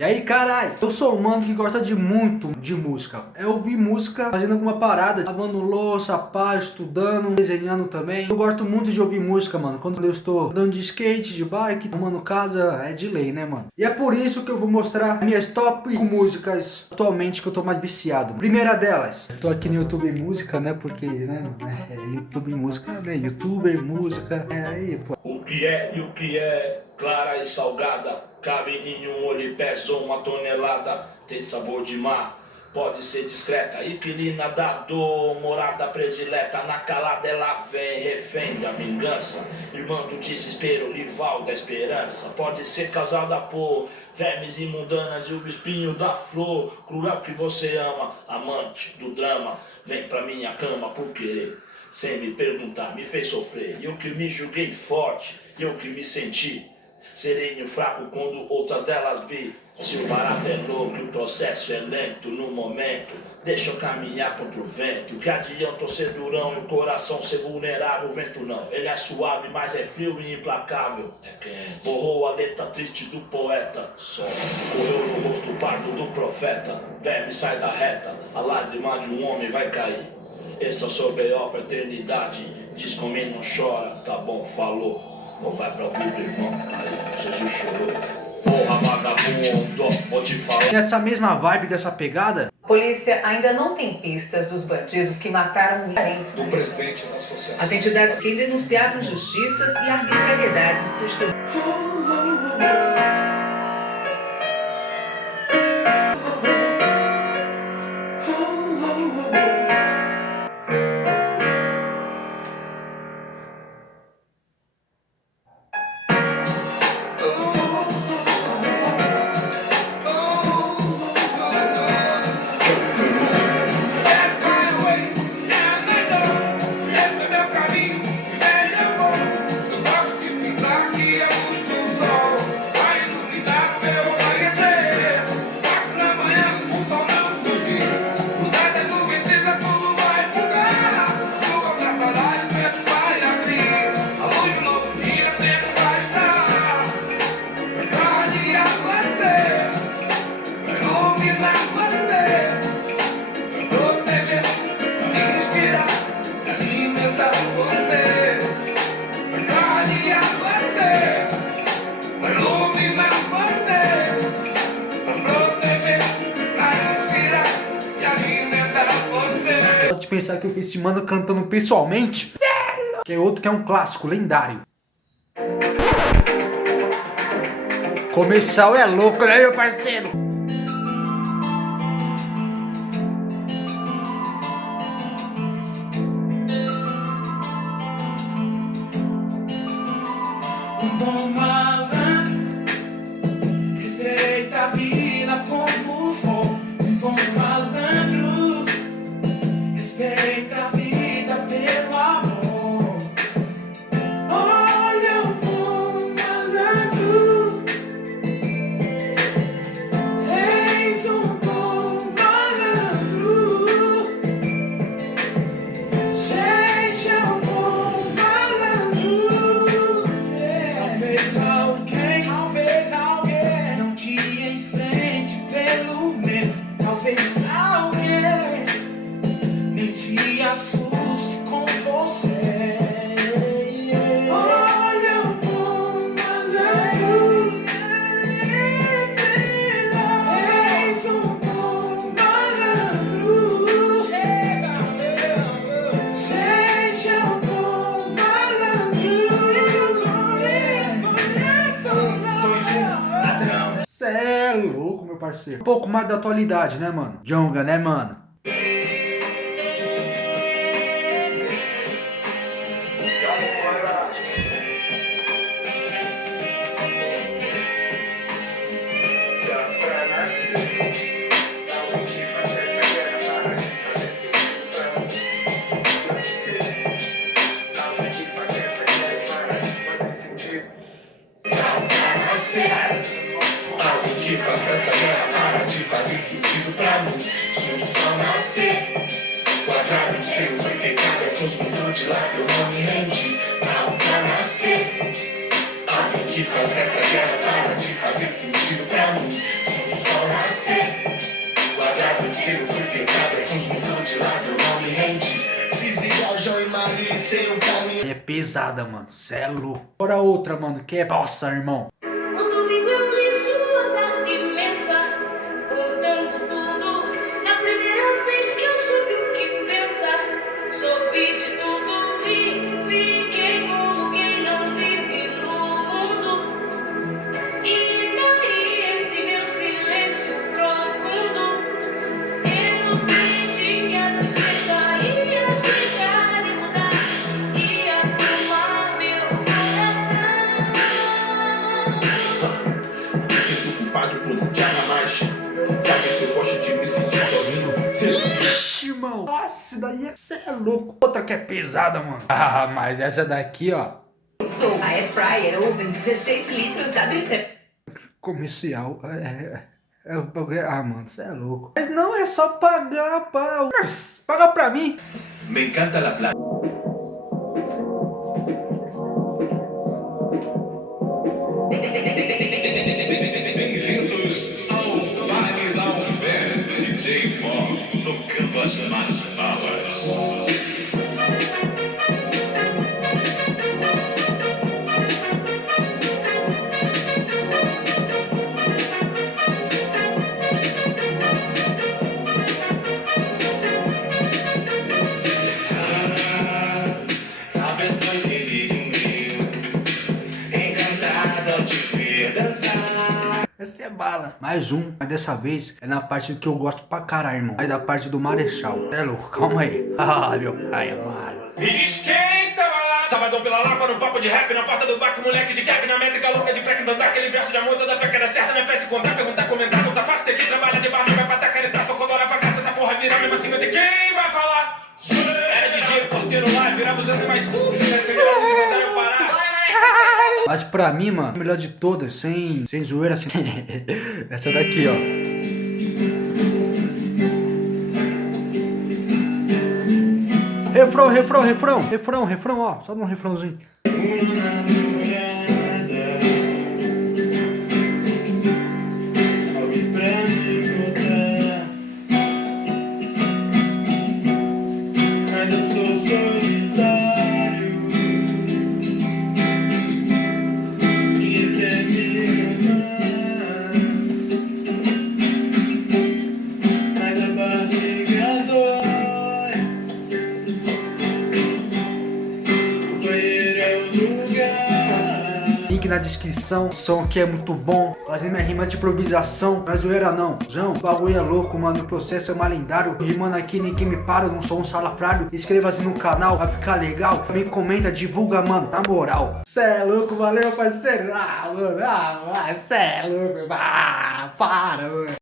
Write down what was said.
E aí, caralho, eu sou um mano que gosta de muito de música. Eu ouvi música fazendo alguma parada, lavando louça, pá, estudando, desenhando também. Eu gosto muito de ouvir música, mano. Quando eu estou andando de skate, de bike, arrumando casa, é de lei, né, mano? E é por isso que eu vou mostrar minhas top músicas atualmente que eu tô mais viciado. Primeira delas, eu tô aqui no YouTube Música, né? Porque, né, YouTube Música, né? YouTuber, música, aí, pô. O que é e o que é clara e salgada, cabe em um olho e pesa uma tonelada, tem sabor de mar, pode ser discreta, inquilina da dor, morada predileta, na calada ela vem, refém da vingança, irmã do desespero, rival da esperança, pode ser casada por vermes imundanas e o espinho da flor, cruel que você ama, amante do drama, vem pra minha cama por querer. Sem me perguntar, me fez sofrer. Eu que me julguei forte, eu que me senti sereno fraco quando outras delas vi. Se o barato é louco e o processo é lento no momento, deixa eu caminhar contra o vento. Que adianta eu ser durão e o coração ser vulnerável, o vento não. Ele é suave, mas é frio e implacável. É quente. Borrou a letra triste do poeta. Só correu no rosto pardo do profeta. Verme sai da reta, a lágrima de um homem vai cair. Esse é o seu B.O. pra eternidade. Diz comigo, não chora, tá bom, falou. Ou vai pra Bíblia, irmão. Aí, Jesus chorou. Porra, vagabundo, vou te falar. Nessa mesma vibe dessa pegada, A polícia ainda não tem pistas dos bandidos que mataram parentes do presidente da associação. As entidades que denunciaram injustiças e arbitrariedades pode pensar que eu fiz esse mano cantando pessoalmente, que é outro que é um clássico, lendário. Comercial é louco, né, meu parceiro? Um bom malandro respeita a vida como for. Um bom malandro respeita a vida pelo amor. Olha um bom malandro, eis um bom malandro. Seja um bom malandro. Talvez alguém não te enfrente pelo medo. Talvez alguém nem se assuste com você. Olha um bom malandro, eis um bom malandro. Seja um bom malandro. Cê é louco, meu parceiro. Um pouco mais da atualidade, né, mano? Djonga, né, mano? Alguém que faça essa guerra para de fazer sentido pra mim. Se o sol nascer, quadrado seu foi pecado, é que os mudou de lado, eu não me rendi. Pra nascer, alguém que faça essa guerra para de fazer sentido pra mim. Se o seu foi pecado, é que uns mudou de lado, eu não me rendi. Fiz igual João e Maria, sei o caminho. É pesada, mano, cê é louco. Bora outra, mano, que é bossa, irmão. Quando vi eu li sua carta imensa, contando tudo. Na primeira vez que eu soube o que pensar, soube de tudo e fiquei como quem não vive no mundo. E daí esse meu silêncio profundo, eu senti que a tristeza ia chegar e mudar, ia tomar meu coração. Me sinto culpado por não te amar mais. Talvez eu goste de me sentir sozinho. Ixi, irmão. Nossa, isso daí cê é louco. Outra que é pesada, mano. Ah, mas essa daqui, ó. Sou a Air Fryer Oven 16 litros da Britânia. Comercial. Ah, mano, cê é louco. Mas não é só pagar, pau. Paga pra mim. Me encanta la plata. Bem-vindos ao Baile da Oferta, DJ Fó, tocando as marshmallows. Abençoe delírio meu, encantado de ver dançar. Essa é bala. Mais um. Mas dessa vez é na parte que eu gosto pra caralho, irmão. É da parte do Marechal. É louco, calma aí. Ah, meu pai amado. E esquenta, vai lá! Sabadão pela Lapa, no papo de rap, na porta do bar com moleque de gap, na métrica louca de black, andar aquele verso de amor, toda fé que era certa, na festa e contar, perguntar, comentar, não tá fácil, ter que trabalhar de bar, não vai pra tacar, ele tá só quando hora bagaça, essa porra virar, mesmo assim vai ter quem vai falar? Era DJ, porteiro lá, virava os anos mais sujos, né? Pegar a música, mandar eu parar. Mas pra mim, mano, a melhor de todas, sem zoeira, assim. Essa daqui, ó. Refrão, ó. Só um refrãozinho. Mas eu sou solitário e quer me amar, mas a barriga dói. O banheiro é o lugar. Link na descrição. O som aqui é muito bom. Fazendo minha rima de improvisação. Mas zoeira não. João, o bagulho é louco, mano. O processo é mais lendário. Rimando aqui, ninguém me para. Eu não sou um salafrário. Inscreva-se no canal, vai ficar legal. Também comenta, divulga, mano. Na moral. Cê é louco, valeu, parceiro. Ah, mano. Cê é louco. Ah, para, mano.